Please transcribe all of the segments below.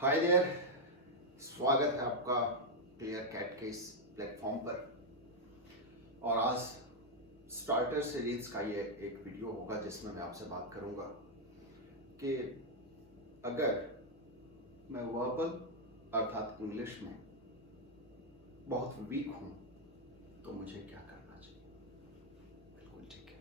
Hi there, स्वागत है आपका क्लियर कैट के इस प्लेटफॉर्म पर। और आज स्टार्टर सीरीज का ये एक वीडियो होगा जिसमें मैं आपसे बात करूंगा कि अगर मैं वर्बल अर्थात इंग्लिश में बहुत वीक हूं तो मुझे क्या करना चाहिए। बिल्कुल ठीक है,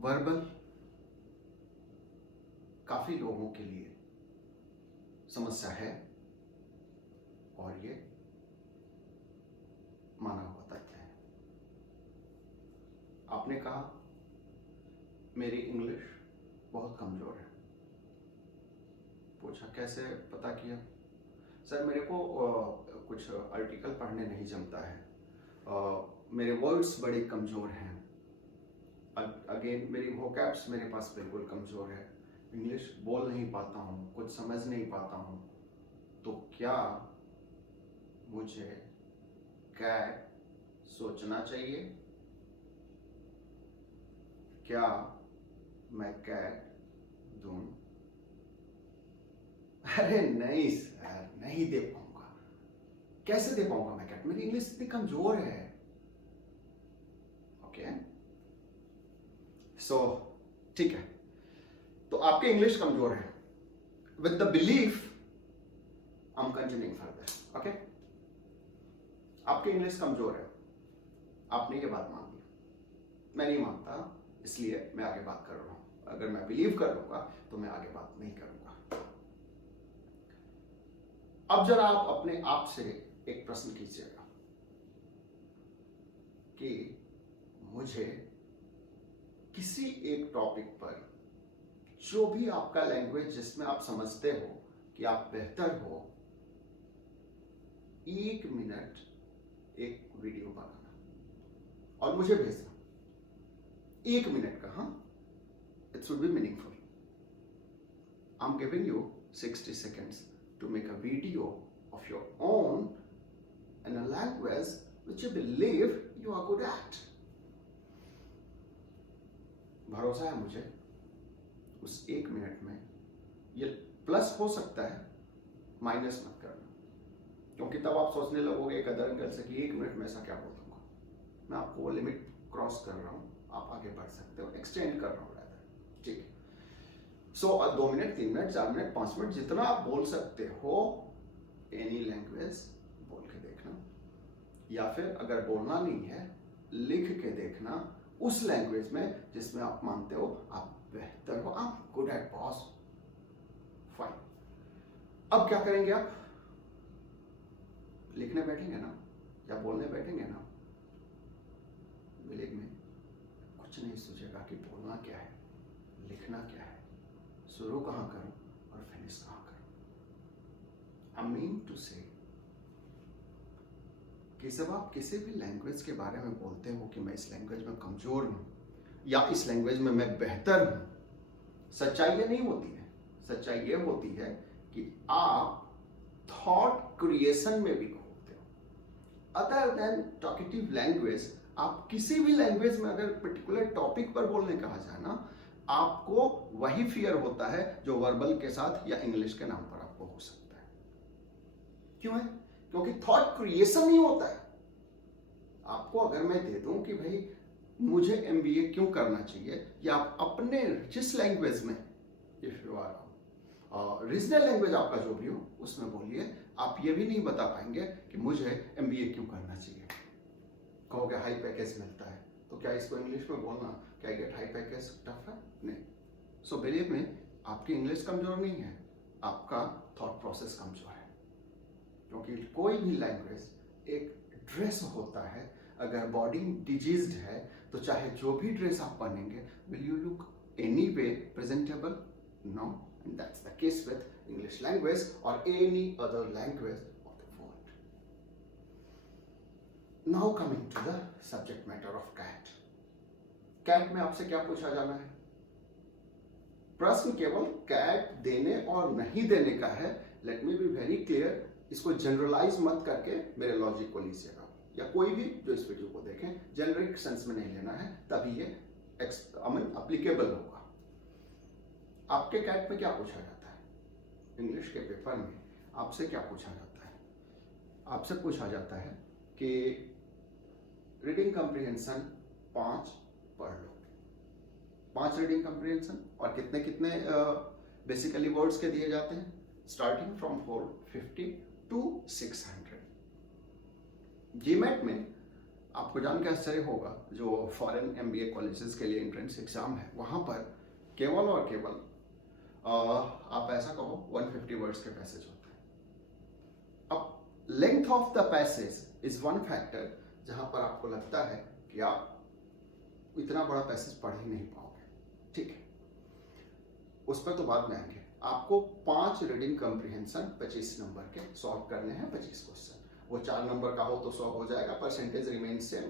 वर्बल काफी लोगों के लिए समस्या है और ये माना हुआ तथ्य है। आपने कहा मेरी इंग्लिश बहुत कमजोर है। पूछा कैसे पता किया? सर मेरे को कुछ आर्टिकल पढ़ने नहीं जमता है, मेरे वर्ड्स बड़े कमजोर हैं, अगेन मेरी वोकैब्स मेरे पास बिल्कुल कमजोर है, इंग्लिश बोल नहीं पाता हूँ, कुछ समझ नहीं पाता हूँ। तो क्या मुझे कैट सोचना चाहिए? क्या मैं कैट दूं? अरे नहीं सर, नहीं दे पाऊंगा। कैसे दे पाऊंगा मैं कैट? मेरी इंग्लिश इतनी कमजोर है। ओके सो ठीक है, तो आपकी इंग्लिश कमजोर है। With the belief I am continuing further. Okay, आपकी इंग्लिश कमजोर है, आपने ये बात मान ली, मैं नहीं मानता, इसलिए मैं आगे बात कर रहा हूं। अगर मैं बिलीव कर लूंगा तो मैं आगे बात नहीं करूंगा। अब जरा आप अपने आप से एक प्रश्न कीजिएगा कि मुझे किसी एक टॉपिक पर, जो भी आपका लैंग्वेज जिसमें आप समझते हो कि आप बेहतर हो, 1 मिनट एक वीडियो बनाना और मुझे भेजना। 1 मिनट का, हाँ, it should be meaningful. I am giving you 60 seconds to make a video of your own in a language which you believe you are good at. भरोसा है मुझे उस 1 मिनट में ये प्लस हो सकता है, माइनस मत करना, क्योंकि तब आप सोचने लगोगे एक अदर एंगल से कि 1 मिनट में ऐसा क्या बोल दूंगा। मैं आपको वो लिमिट क्रॉस कर रहा हूं, आप आगे बढ़ सकते हो, एक्सटेंड कर रहा हूं रादर। ठीक है, सो 2 मिनट, 3 मिनट, 4 मिनट, 5 मिनट, जितना आप बोल सकते हो एनी लैंग्वेज बोल के देखना, या फिर अगर बोलना नहीं है लिख के देखना उस लैंग्वेज में जिसमें आप मानते हो आप बेहतर हो। आप गुड एट बॉस, फाइन। अब क्या करेंगे? आप लिखने बैठेंगे ना या बोलने बैठेंगे ना, बिलीव में कुछ नहीं सूझेगा कि बोलना क्या है, लिखना क्या है, शुरू कहां करूं और फिनिश कहां करूं। आई मीन टू से कि जब आप किसी भी लैंग्वेज के बारे में बोलते हो कि मैं इस लैंग्वेज में कमजोर हूं या इस लैंग्वेज में मैं बेहतर हूं, सच्चाई ये नहीं होती है। सच्चाई ये होती है कि आप थॉट क्रिएशन में भी होते हो। अदर देन टॉकेटिव लैंग्वेज, आप किसी भी लैंग्वेज में अगर पर्टिकुलर टॉपिक पर बोलने कहा जाए ना, आपको वही फियर होता है जो वर्बल के साथ या इंग्लिश के नाम पर आपको हो सकता है। क्यों है? क्योंकि थॉट क्रिएशन नहीं होता है। आपको अगर मैं दे दूं कि भाई मुझे एमबीए क्यों करना चाहिए, या आप अपने जिस लैंग्वेज में, if you are regional language आपका जो भी हो उसमें बोलिए, आप ये भी नहीं बता पाएंगे कि मुझे एमबीए क्यों करना चाहिए। कहोगे हाई पैकेज मिलता है, तो क्या इसको इंग्लिश में बोलना, क्या गेट हाई पैकेज टफ है? नहीं। सो बिलीव में आपकी इंग्लिश कमजोर नहीं है, आपका थॉट प्रोसेस कमजोर है। क्योंकि कोई भी लैंग्वेज एक ड्रेस होता है। अगर बॉडी डिजीज्ड है तो चाहे जो भी ड्रेस आप पहनेंगे, will you look any way presentable? No, and that's the case with English language और any other language of the world. Now coming to the subject matter of CAT. CAT में आपसे क्या पूछा जाना है? प्रश्न केवल कैट देने और नहीं देने का है। Let me be very clear, इसको जनरलाइज मत करके मेरे लॉजिक को लीजिएगा, या कोई भी जो इस वीडियो को देखें जेनरिक सेंस में नहीं लेना है, तभी ये एप्लीकेबल होगा। आपके कैट में क्या पूछा जाता है? इंग्लिश के पेपर में आपसे क्या पूछा जाता है? आपसे पूछा जाता है कि रीडिंग कम्प्रिहेंशन 5 पढ़ लो। 5 रीडिंग कम्प्रिहेंशन और कितने कितने बेसिकली वर्ड्स के दिए जाते हैं, स्टार्टिंग फ्रॉम 450 टू 600। जीमेट में आपको जान के आश्चर्य होगा, जो फॉरेन एमबीए कॉलेजेस के लिए एंट्रेंस एग्जाम है, वहां पर केवल और केवल आप ऐसा कहो 150 वर्ड्स के पैसेज होते हैं। अब length of the passage is one factor जहां पर आपको लगता है कि आप इतना बड़ा पैसेज पढ़ ही नहीं पाओगे। ठीक है, उस पर तो बाद में आएंगे। आपको 5 रीडिंग कम्प्रिहेंशन 25 नंबर के सॉल्व करने हैं, 25 क्वेश्चन। वो 4 नंबर का हो तो 100 हो जाएगा, percentage remain same,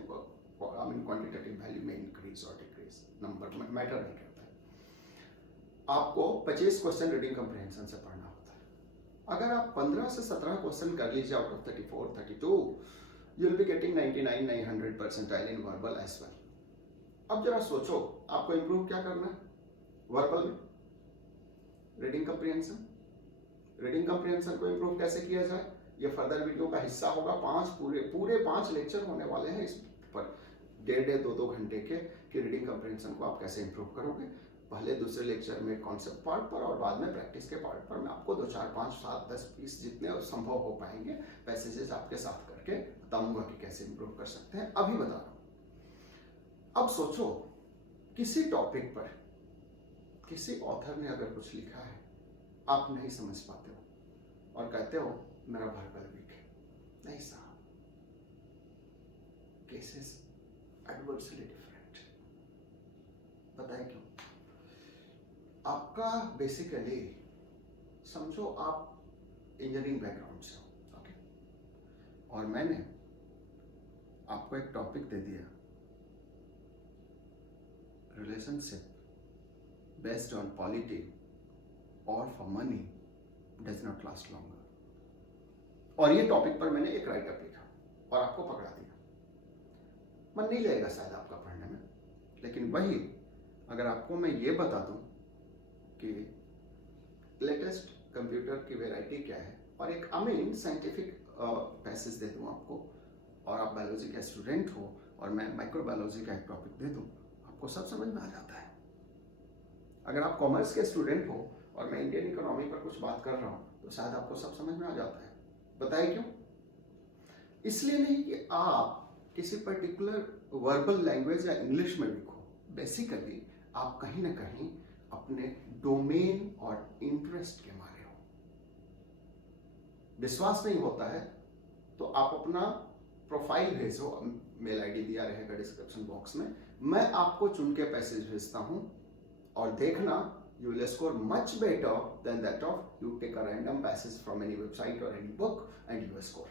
I mean quantitative value में इंक्रीज और डिक्रीज नंबर में मैटर नहीं करता है। आपको 25 क्वेश्चन रीडिंग कम्प्रिहेंशन से पढ़ना होता है। अगर आप 15 से 17 क्वेश्चन कर लीजिए out of 34, 32, you will be getting 99, 900 percentile in verbal as well. अब जरा सोचो, आपको इंप्रूव क्या करना है वर्बल में? रीडिंग कम्प्रिहेंशन। रीडिंग कम्प्रिहेंशन को इंप्रूव कैसे किया जाए, ये फर्दर वीडियो का हिस्सा होगा। 5 पूरे 5 लेक्चर होने वाले हैं इस पर, 1.5 2 घंटे के, कि रीडिंग कम्प्रिहेंशन को आप कैसे इंप्रूव करोगे। पहले दूसरे लेक्चर में कॉन्सेप्ट पार्ट पर और बाद में प्रैक्टिस के पार्ट पर मैं आपको 2, 4, 5, 7, 10, 20 जितने संभव हो पाएंगे पैसेजेस आपके साथ करके बताऊंगा कि कैसे इंप्रूव कर सकते हैं। अभी बता रहा हूं। अब सोचो, किसी टॉपिक पर किसी ऑथर ने अगर कुछ लिखा है, आप नहीं समझ पाते हो और कहते हो मेरा वर्बल वीक है। नहीं साहब, केसेस एडवर्सली डिफरेंट। बताए क्यों? आपका बेसिकली समझो आप इंजीनियरिंग बैकग्राउंड से हो, ओके, और मैंने आपको एक टॉपिक दे दिया, रिलेशनशिप बेस्ड ऑन पॉलिटी और for money does not last longer, और ये टॉपिक पर मैंने एक राइटअप लिखा और आपको पकड़ा दिया। मन नहीं लगेगा शायद आपका पढ़ने में, लेकिन वही अगर आपको मैं ये बता दूं कि लेटेस्ट कंप्यूटर की वैरायटी क्या है और एक साइंटिफिक पैसेज दे दूं आपको, और आप बायोलॉजी का स्टूडेंट हो और मैं माइक्रोबायोलॉजी का एक टॉपिक दे दूं, आपको सब समझ में आ जाता है। अगर आप कॉमर्स के स्टूडेंट हो और मैं इंडियन इकोनॉमी पर कुछ बात कर रहा हूं तो शायद आपको सब समझ में आ जाता है। बताइए क्यों? इसलिए नहीं कि आप किसी पर्टिकुलर वर्बल लैंग्वेज या इंग्लिश में लिखो, बेसिकली आप कहीं ना कहीं अपने डोमेन और इंटरेस्ट के मारे हो। विश्वास नहीं होता है तो आप अपना प्रोफाइल भेजो, मेल आईडी दिया रहेगा डिस्क्रिप्शन बॉक्स में, मैं आपको चुन के पैसेज भेजता हूं और देखना, you will score much better than that of you take a random passage from any website or any book and you score.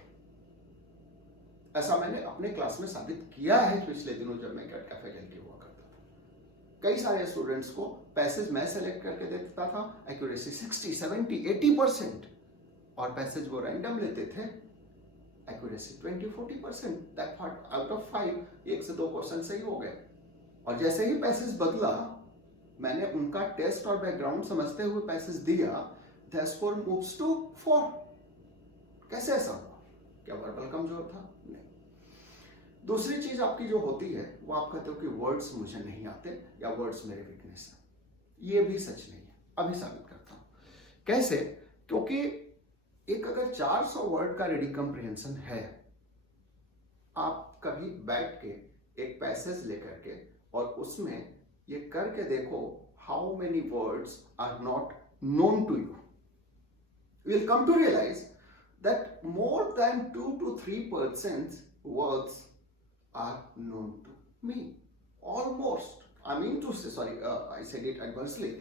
ऐसा मैंने अपने क्लास में साबित किया है पिछले दिनों जब मैं कैट का फैकल्टी हुआ करता था। कई सारे स्टूडेंट्स को पैसेज मैं सेलेक्ट करके देता था, एक्यूरेसी 60, 70, 80%, और पैसेज वो रैंडम लेते थे, accuracy 20, 40%, that part out of 5, 1 से 2 क्वेश्चन सही हो गए। और जैसे ही पैसेज बदला, मैंने उनका टेस्ट और बैकग्राउंड समझते हुए पैसेज दिया, द स्कोर मूव्स टू 4। कैसे ऐसा हुआ? क्या वर्बल कमजोर था? नहीं। दूसरी चीज आपकी जो होती है वो आप कहते हो कि वर्ड्स मुझे नहीं आते या वर्ड्स मेरे वीकनेस है। ये भी सच नहीं है, अभी साबित करता हूं। कैसे? क्योंकि एक अगर 400 वर्ड का रीडिंग कम्प्रिहेंशन है, आप कभी बैठ के एक पैसेज लेकर के और उसमें ये करके देखो, how many words are not known to you. You will come to realize that more than 2 to 3% words are known to me. Almost. I mean to say, sorry, I said it adversely.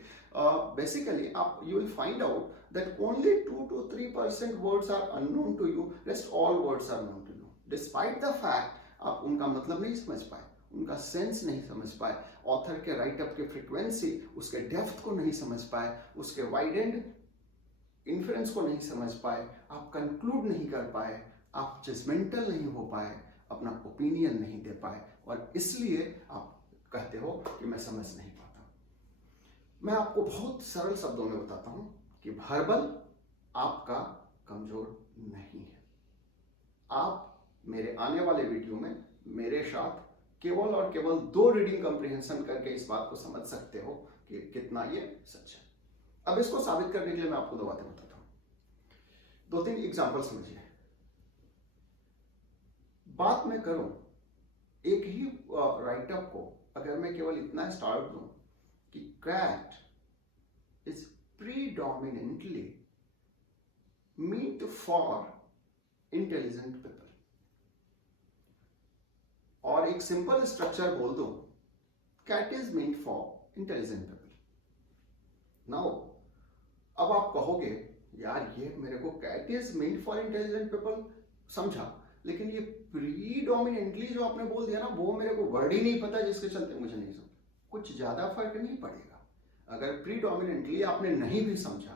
Basically, you will find out that only 2 to 3% words are unknown to you. Rest all words are known to you. Despite the fact, आप उनका मतलब नहीं समझ पाए, उनका sense नहीं समझ पाए, ऑथर के राइटअप के फ्रीक्वेंसी, उसके डेप्थ को नहीं समझ पाए, उसके वाइडेंड इन्फ्रेंस को नहीं समझ पाए, आप कंक्लूड नहीं कर पाए, आप जजमेंटल नहीं हो पाए, अपना ओपिनियन नहीं दे पाए, और इसलिए आप कहते हो कि मैं समझ नहीं पाता। मैं आपको बहुत सरल शब्दों में बताता हूं कि वर्बल आपका कमजोर नहीं है। आप मेरे आने वाले वीडियो में मेरे साथ केवल और केवल 2 रीडिंग कंप्रीहेंशन करके इस बात को समझ सकते हो कि कितना ये सच है। अब इसको साबित करने के लिए मैं आपको 2 बातें बताता हूं। 2-3 एग्जाम्पल समझिए। बात मैं करूं एक ही राइटअप को, अगर मैं केवल इतना स्टार्ट दूं कि CAT is predominantly meant for intelligent people, और एक सिंपल स्ट्रक्चर बोल दो CAT is meant for intelligent people. Now अब आप कहोगे यार ये मेरे को CAT is meant for intelligent people समझा, लेकिन ये प्रीडोमिनेंटली जो आपने बोल दिया ना, वो मेरे को वर्ड ही नहीं पता, जिसके चलते मुझे नहीं समझ। कुछ ज्यादा फर्क नहीं पड़ेगा अगर प्रीडोमिनेंटली आपने नहीं भी समझा।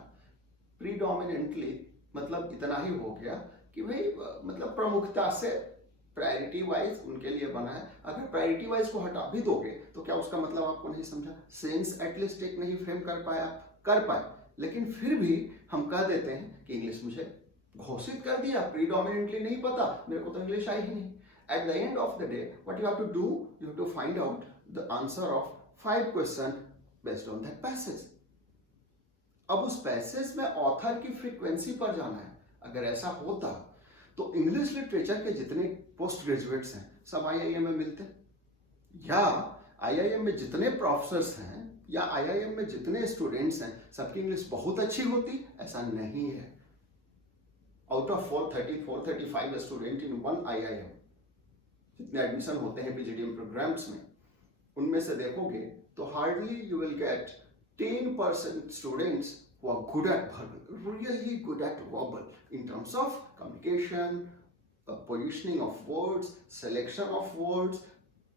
प्रीडोमिनेंटली मतलब इतना ही हो गया कि भाई मतलब प्रमुखता से, प्रायोरिटी वाइज उनके लिए बना है। अगर प्रायोरिटी वाइज को हटा भी दोगे तो क्या उसका मतलब आपको नहीं समझा? सेंस एटलीस्ट एक नहीं फ्रेम कर पाए, लेकिन फिर भी हम कह देते हैं कि इंग्लिश मुझे घोषित कर दिया, प्रीडोमिनेंटली नहीं पता, मेरे को तो इंग्लिश आई ही नहीं। At the end of the day what you have to do, you have to find out the answer of 5 question based on that passage. अब उस पैसेज में ऑथर की फ्रीक्वेंसी पर जाना है। अगर ऐसा होता तो इंग्लिश लिटरेचर के जितने पोस्ट ग्रेजुएट्स हैं सब आईआईएम में मिलते, या आईआईएम में जितने प्रोफेसर्स हैं या आईआईएम में जितने स्टूडेंट्स हैं सबकी इंग्लिश बहुत अच्छी होती? ऐसा नहीं है। Out of 435 student in one IIM, जितने एडमिशन होते हैं पीजीडीएम प्रोग्राम्स में, उनमें से देखोगे तो hardly you will get 10% students who are good at verbal, really good at verbal in terms of communication, positioning of words, selection of words,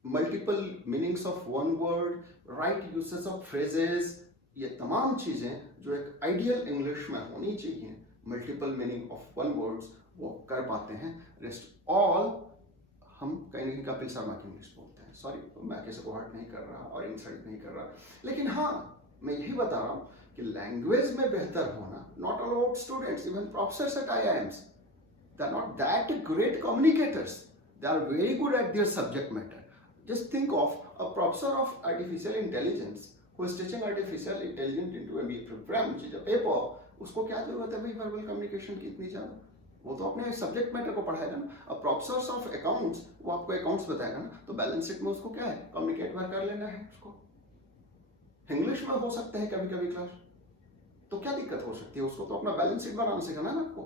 multiple meanings of one word, right usage of phrases, ये तमाम चीजें जो एक ideal English में होनी चाहिए, multiple meaning of one words, वो कर पाते हैं। रेस्ट ऑल हम कहीं नहीं कपिल शर्मा की इंग्लिश बोलते हैं। सॉरी, मैं किसी को हर्ट नहीं कर रहा और इंसल्ट नहीं कर रहा, लेकिन हाँ मैं यही बता रहा हूं कि लैंग्वेज में बेहतर होना, not all about students, even professors at IIMs, they are not that great communicators, they are very good at their subject matter. Just think of a professor of artificial intelligence who is teaching artificial intelligence into MBA program, which is a paper. उसको क्या जरूरत है भाई verbal communication की इतनी ज्यादा? वो तो अपने सब्जेक्ट मैटर को पढ़ाएगा ना। अब प्रोफेसर्स ऑफ अकाउंट्स, वो आपको अकाउंट्स बताएगा ना, तो बैलेंस शीट में उसको क्या है, कम्युनिकेट कर लेना है। उसको इंग्लिश में हो सकते हैं कभी कभी क्लास, तो क्या दिक्कत हो सकती है? उसको तो अपना बैलेंस शीट बनाना सीखना है ना आपको,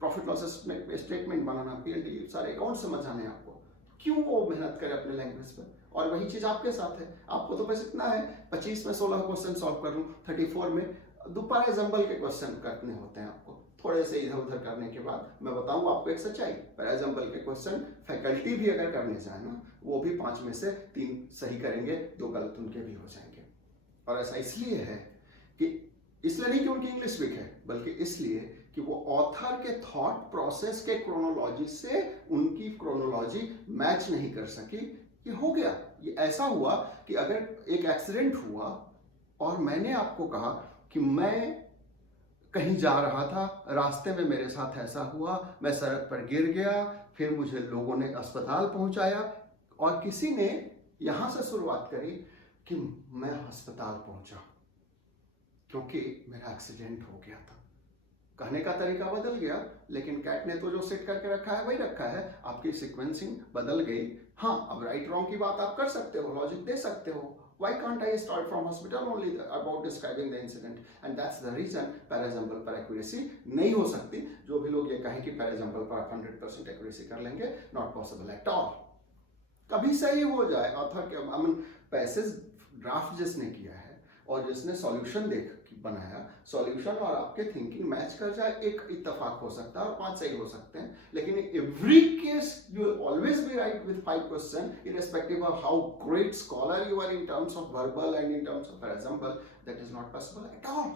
प्रॉफिट लॉसेस स्टेटमेंट बनाना, पीएलडी, सारे अकाउंट समझाने हैं आपको। क्यों वो मेहनत करे अपने लैंग्वेज पर? और वही चीज आपके साथ है। आपको तो बस इतना है 25 में 16 क्वेश्चन सॉल्व कर लूं, 34 में दोबारा एग्जाम्पल के क्वेश्चन करने होते हैं आपको। थोड़े से इधर उधर करने के बाद मैं बताऊं आपको एक सच्चाई, पर एग्जाम्पल के क्वेश्चन फैकल्टी भी अगर करने जाए ना, वो भी 5 में से 3 सही करेंगे, 2 गलत उनके भी हो जाएंगे। और ऐसा इसलिए है कि इसलिए नहीं कि उनकी इंग्लिश वीक है, बल्कि इसलिए कि वो ऑथर के थॉट प्रोसेस के क्रोनोलॉजी से उनकी क्रोनोलॉजी मैच नहीं कर सकी। ये हो गया, ये ऐसा हुआ कि अगर एक एक्सीडेंट हुआ और मैंने आपको कहा कि मैं कहीं जा रहा था, रास्ते में मेरे साथ ऐसा हुआ, मैं सड़क पर गिर गया, फिर मुझे लोगों ने अस्पताल पहुंचाया, और किसी ने यहां से शुरुआत करी कि मैं अस्पताल पहुंचा क्योंकि मेरा एक्सीडेंट हो गया था। कहने का तरीका बदल गया, लेकिन कैट ने तो जो सेट करके रखा है वही रखा है। आपकी सीक्वेंसिंग बदल गई। हाँ, अब राइट रॉन्ग की बात आप कर सकते हो, लॉजिक दे सकते हो। Why can't I start from hospital only about describing the incident? And that's the reason parajumble पर एक्यूरेसी नहीं हो सकती। जो भी लोग ये कहें कि पैराजम्बल पर आप 100% एक्यूरेसी कर लेंगे, नॉट पॉसिबल एट ऑल। कभी सही हो जाए ऑथर के पैसेज ड्राफ्ट जिसने किया है और जिसने सॉल्यूशन देख बनाया, सॉल्यूशन और आपके थिंकिंग मैच कर जाए, एक इत्तेफाक हो सकता है और 5 सही हो सकते हैं। लेकिन every case you will always be right with 5 question, irrespective of how great scholar you are in terms of verbal and in terms of example, that is not possible at all.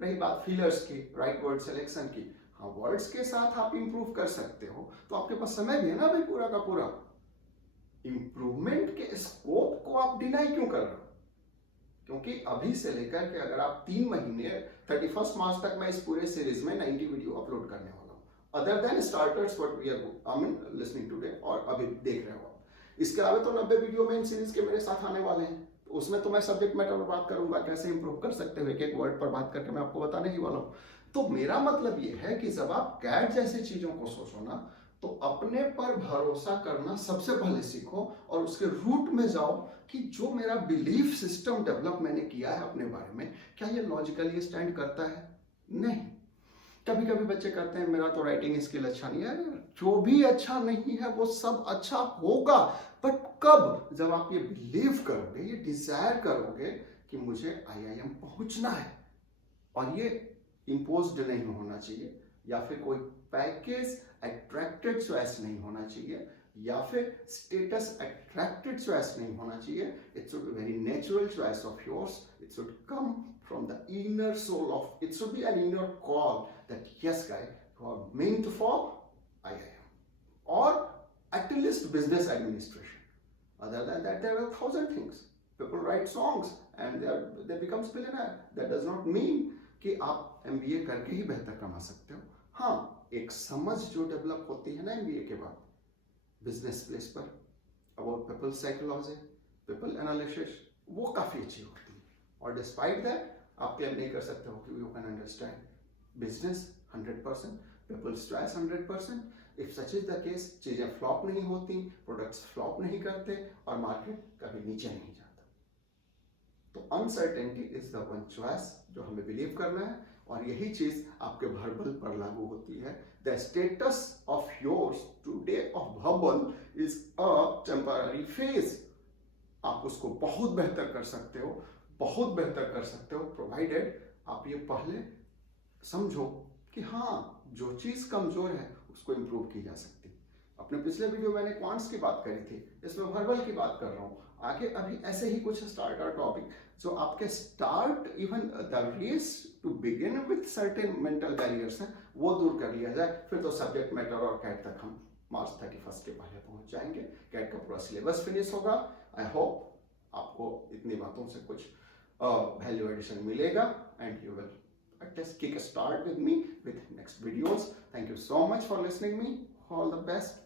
रही बात feelers की, right word selection की, हाँ words के साथ आप improve कर सकते हो, तो आपके पास समय भी है ना भाई पूरा का पूरा। इंप्रूवमेंट के स्कोप को आप डिनाई क्यों कर रहे हो? क्योंकि अभी से लेकर के अगर आप 3 महीने 31 मार्च तक मैं इस पूरे सीरीज में 90 वीडियो अपलोड करने वाला हूँ, other than starters what we are listening today और अभी देख रहे हो आप। इसके अलावा तो 90 वीडियो में इन सीरीज के मेरे साथ आने वाले हैं, तो उसमें तो मैं सब्जेक्ट मैटर पर बात करूंगा, कैसे इंप्रूव कर सकते हो, एक एक वर्ड पर बात करके मैं आपको बताने ही वाला हूँ। तो मेरा मतलब ये है कि जब आप कैट जैसी चीजों को सोचो ना, तो अपने पर भरोसा करना सबसे पहले सीखो और उसके रूट में जाओ कि जो मेरा बिलीफ सिस्टम डेवलप मैंने किया है अपने बारे में, क्या ये लॉजिकली स्टैंड करता है? नहीं। कभी कभी बच्चे कहते हैं मेरा तो राइटिंग स्किल अच्छा नहीं है। जो भी अच्छा नहीं है वो सब अच्छा होगा, बट कब? जब आप ये बिलीव करोगे, ये डिजायर करोगे कि मुझे आईआईएम पहुंचना है, और ये इम्पोज्ड नहीं होना चाहिए, या फिर कोई पैकेज अट्रैक्टेड चॉइस नहीं होना चाहिए, या फिर स्टेटस अट्रैक्टेड चॉइस नहीं होना चाहिए। It should be very natural choice of yours. It should come from the inner soul of, it should be an inner call that yes guy, you are meant for IIM or at least business administration. Other than that there are 1,000 things. People write songs and they become billionaire. That does not mean कि आप MBA करके ही बेहतर कमा सकते हो। हाँ, एक समझ जो डेवलप होती है ना MBA के बाद बिजनेस प्लेस पर about people psychology, people analysis, वो काफी अच्छी होती है। और डिस्पाइट दैट आप क्लेम नहीं कर सकते हो कि you can understand business 100%, people's choice 100%। If such is the case, चीजें फ्लॉप नहीं होती, प्रोडक्ट्स फ्लॉप नहीं करते और मार्केट कभी नीचे नहीं जाता। तो uncertainty is the one choice जो हमें बिलीव करना है, और यही चीज आपके वर्बल पर लागू होती है। The status of yours today of verbal is a temporary phase. आप उसको बहुत बेहतर कर सकते हो, बहुत बेहतर कर सकते हो, प्रोवाइडेड आप ये पहले समझो कि हाँ, जो चीज कमजोर है उसको इंप्रूव की जा सकती है। अपने पिछले वीडियो मैंने क्वांट्स की बात करी थी, इसमें वर्बल की बात कर रहा हूँ। आगे अभी ऐसे ही कुछ स्टार्टर टॉपिक जो आपके start even the race to begin with certain mental barriers हैं, वो दूर कर लिया जाए। फिर तो सब्जेक्ट मैटर और कैट तक हम मार्च 31 के पहले पहुंच जाएंगे। कैट का पूरा सिलेबस फिनिश होगा। आई होप आपको इतनी बातों से कुछ value addition milega, and you will just kick a start with me with next videos. Thank you so much for listening me. All the best.